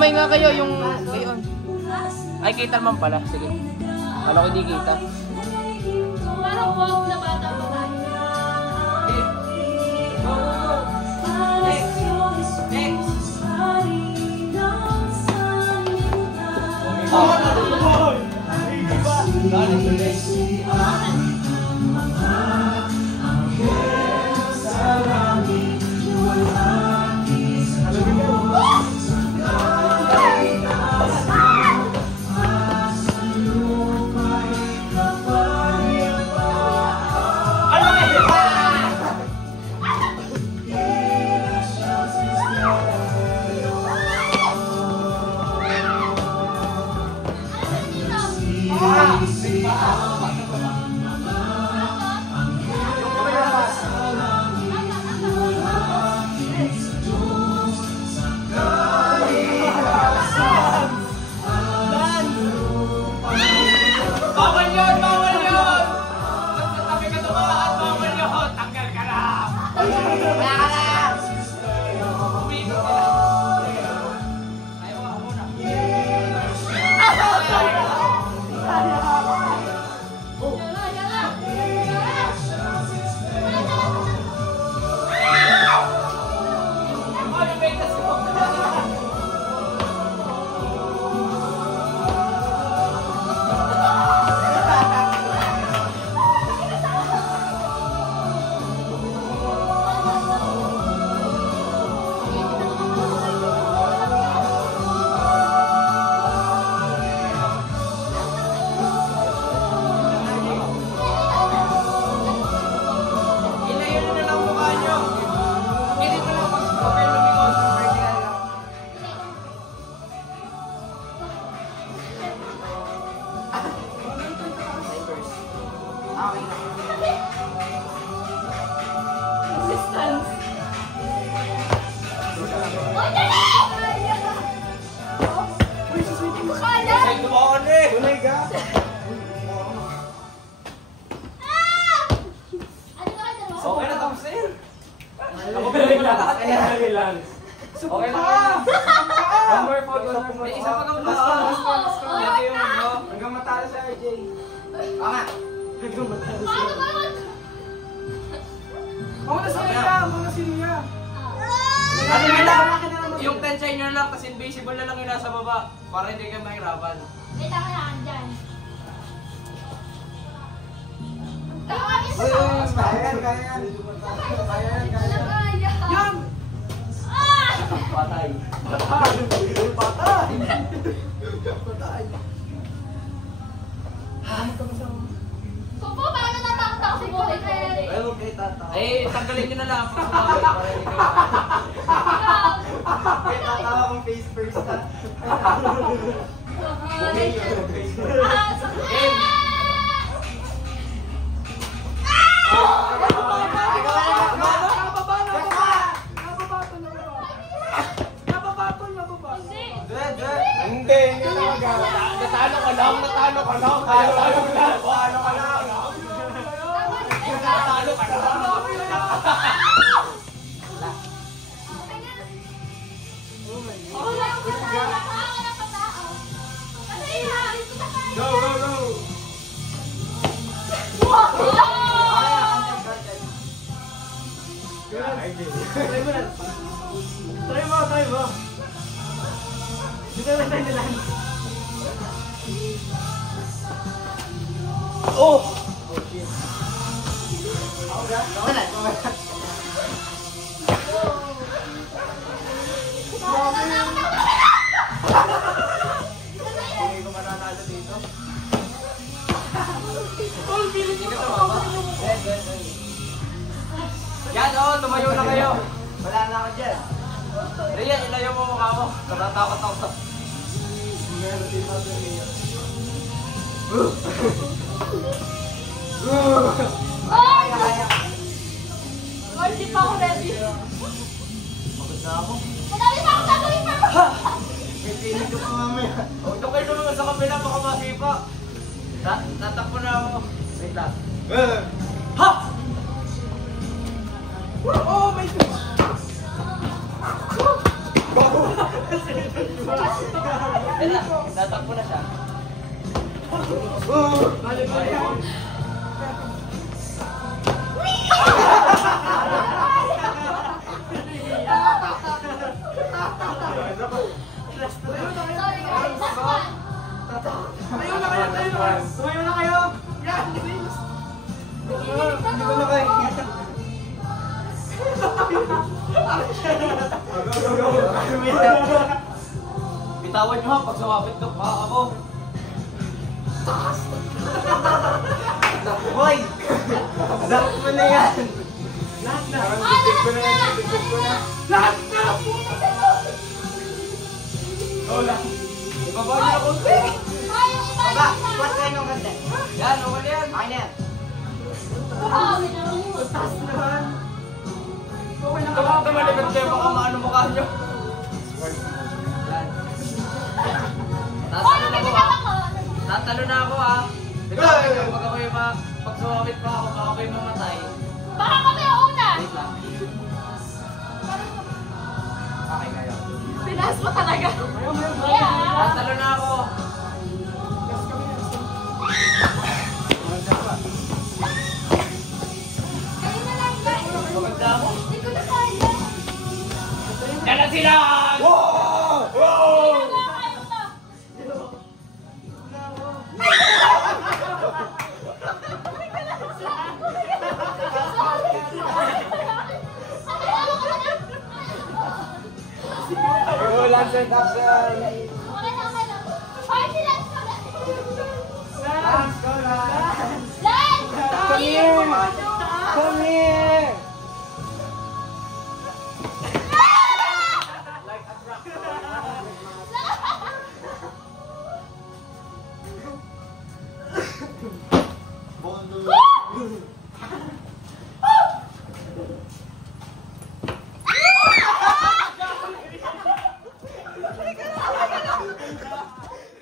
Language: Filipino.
magkamay nga kayo yung ngayon. Ay, kita naman pala. Sige. Kala ko hindi kita. Parang wow na bata pa tayo. Next! Okay na, tapos na yun. Okay na. One more photo. May isa pa kang basta. Hanggang matalo sa RJ. Tama. Hanggang matalo sa RJ. Muna si Lia. Muna si Lia. Yung tensay nyo lang kasi invisible na lang yung nasa baba para hindi kayo mahirapan. May tama na andyan. Yan! Patay. Supo, parang natatakot ako sa buhay ko. Eh, tanggalin nyo na lang. Tatawa kong face first na. Hindi na mag-aala. Natalo ka lang. Natalo ka lang. Go, go, go! Try mo. Dito na tayo nilang. Oh! Hindi ko mananalo dito. Yan o, tumayo na kayo. Wala na ako dyan. Rian, ilayo mo mukha mo. Natatakot ako sa... Lord, di pa ako ready. Pagod na ako. Madami pa ako gagawin pa. May pinig ko pa mamaya. Huwag na kayo naman sa kapila, baka masipa. Tatakbo na ako. Wait lang. Ha! Oh, may... Tara, tatakbo na siya. Sorry guys, last one. Tayo na kayo, tayo na. Tumayo na kayo. Yan, please. Hindi ko na kayo. Bitawan nyo ha, pag sumapit ka pa ako. Hoy! Zap mo na yan. Lahat na. Lahat na. Hola. Ibaba niyo ako. Baba, squat kayo ng kante. Yan, okay na yan. Okay na yan. Taas naman. Okay na Kapag tumalipad kayo, baka maano mukha nyo. Yan. Tatalo na ako ha. Pag ako yung pag sumapit pa ako, baka ako yung mamatay. Baka kami ang una. Wait lang. Okay kayo. Pinas mo talaga. Yeah. Tatalo na ako. Kayo na lang guys. Maganda ako. Hindi ko na kaya. Yan na sila! Lancer action.